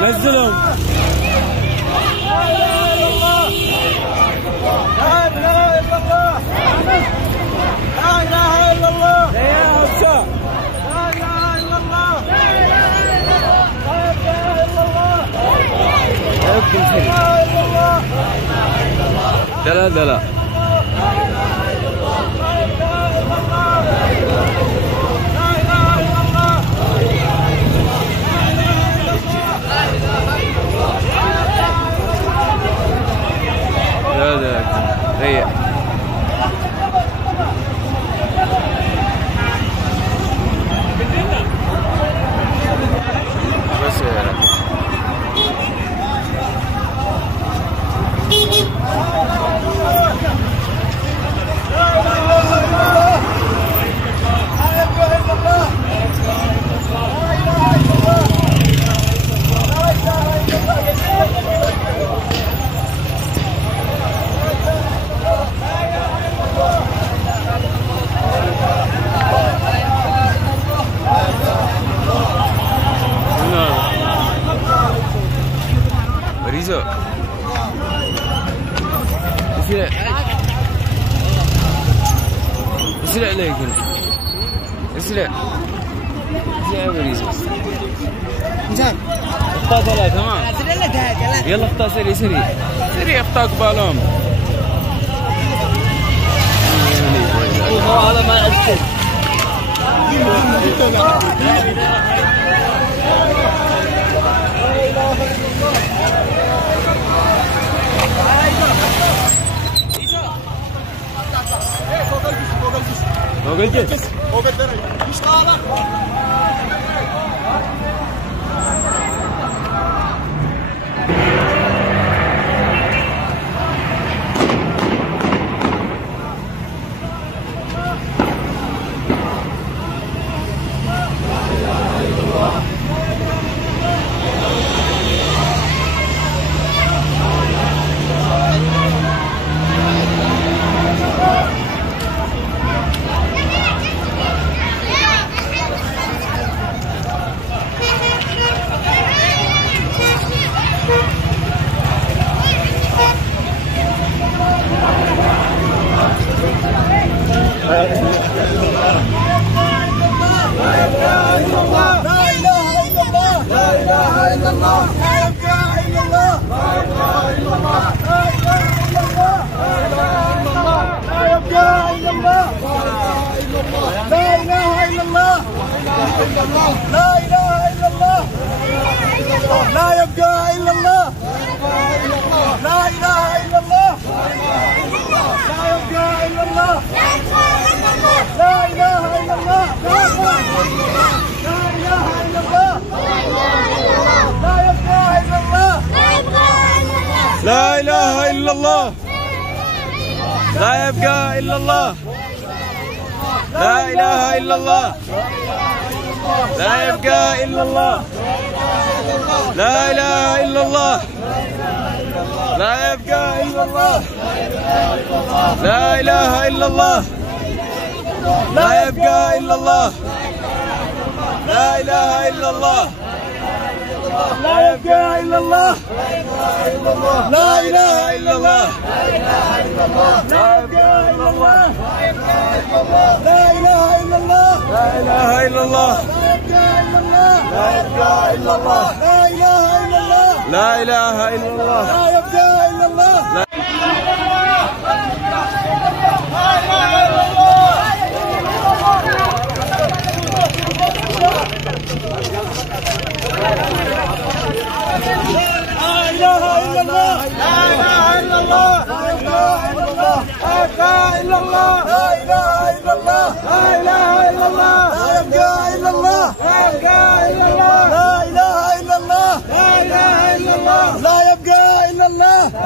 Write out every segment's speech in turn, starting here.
نزلهم. دلا ريح بس ريزو اسرع ليك اسرع يا ريزو زين اخطا ثلاثة تمام يلا اخطا سريع اخطا قبالهم هذا ما أدري فوق الجسم فوق الدرجة مش طالع لا لا إله إلا الله لا يبقى إلا الله لا إله إلا الله لا يبقى إلا الله لا إله إلا الله لا إله إلا الله لا يبقى إلا الله لا إله إلا الله لا يبقى إلا الله لا إله إلا الله لا يبقى إلا الله لا إله إلا الله لا يبقى إلا الله لا إله إلا الله لا يبقى إلا الله لا إله إلا الله لا يبقى إلا الله لا إله إلا الله لا يبقى إلا الله لا إله إلا الله لا إله إلا الله لا يبقى إلا الله لا إله إلا الله لا إله إلا الله لا يبقى إلا الله لا إله إلا الله لا إله إلا الله لا إله إلا الله لا إله إلا الله لا إله إلا الله لا إله إلا الله لا يبقى إلا الله لا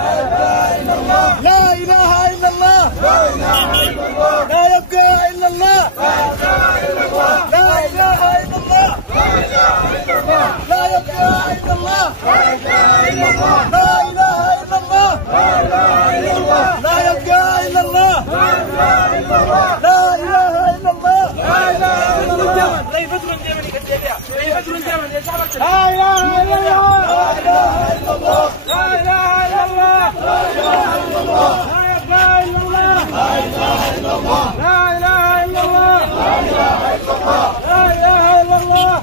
يبقى إلا الله لا إله إلا الله لا إله إلا الله لا يبقى إلا الله لا إله إلا الله لا يبقى إلا الله لا إله إلا الله لا يبقى إلا الله لا إله إلا الله لا يبقى إلا الله لا إله إلا الله لا إله إلا الله لا إله إلا الله لا إله إلا الله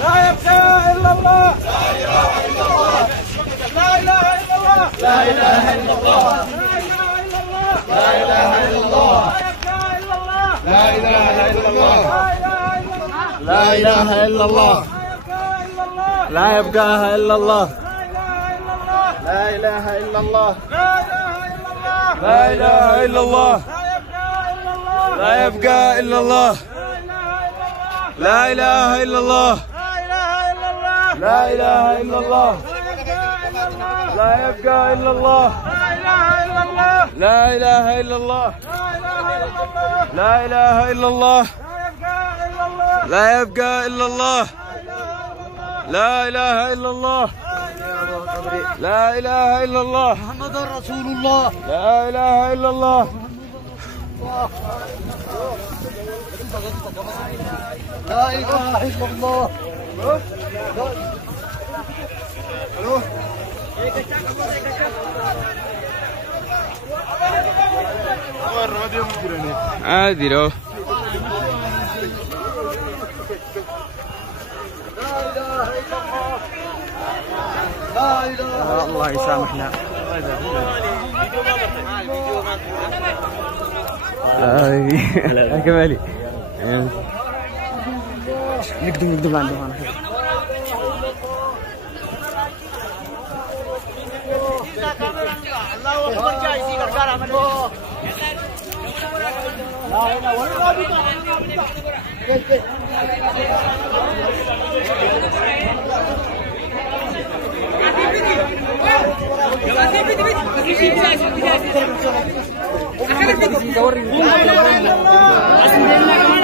لا يبقى إلا الله لا إله إلا الله لا إله إلا الله لا إله إلا الله لا يبقى إلا الله لا إله إلا الله لا إله إلا الله لا إله إلا الله لا إله إلا الله لا إله إلا الله لا يبقى إلا الله لا إله إلا الله لا إله إلا الله لا يبقى إلا الله لا إله إلا الله لا إله إلا الله لا يبقى إلا الله لا إله إلا الله لا إله إلا الله لا يبقى إلا الله لا إله إلا الله لا إله إلا الله محمد رسول الله لا إله إلا الله لا إله إلا الله عادي لو لا إله الله يسامحنا كمالي نقدم عندهم الله أكبر جاي سيدر كرم الله لا إله إلا الله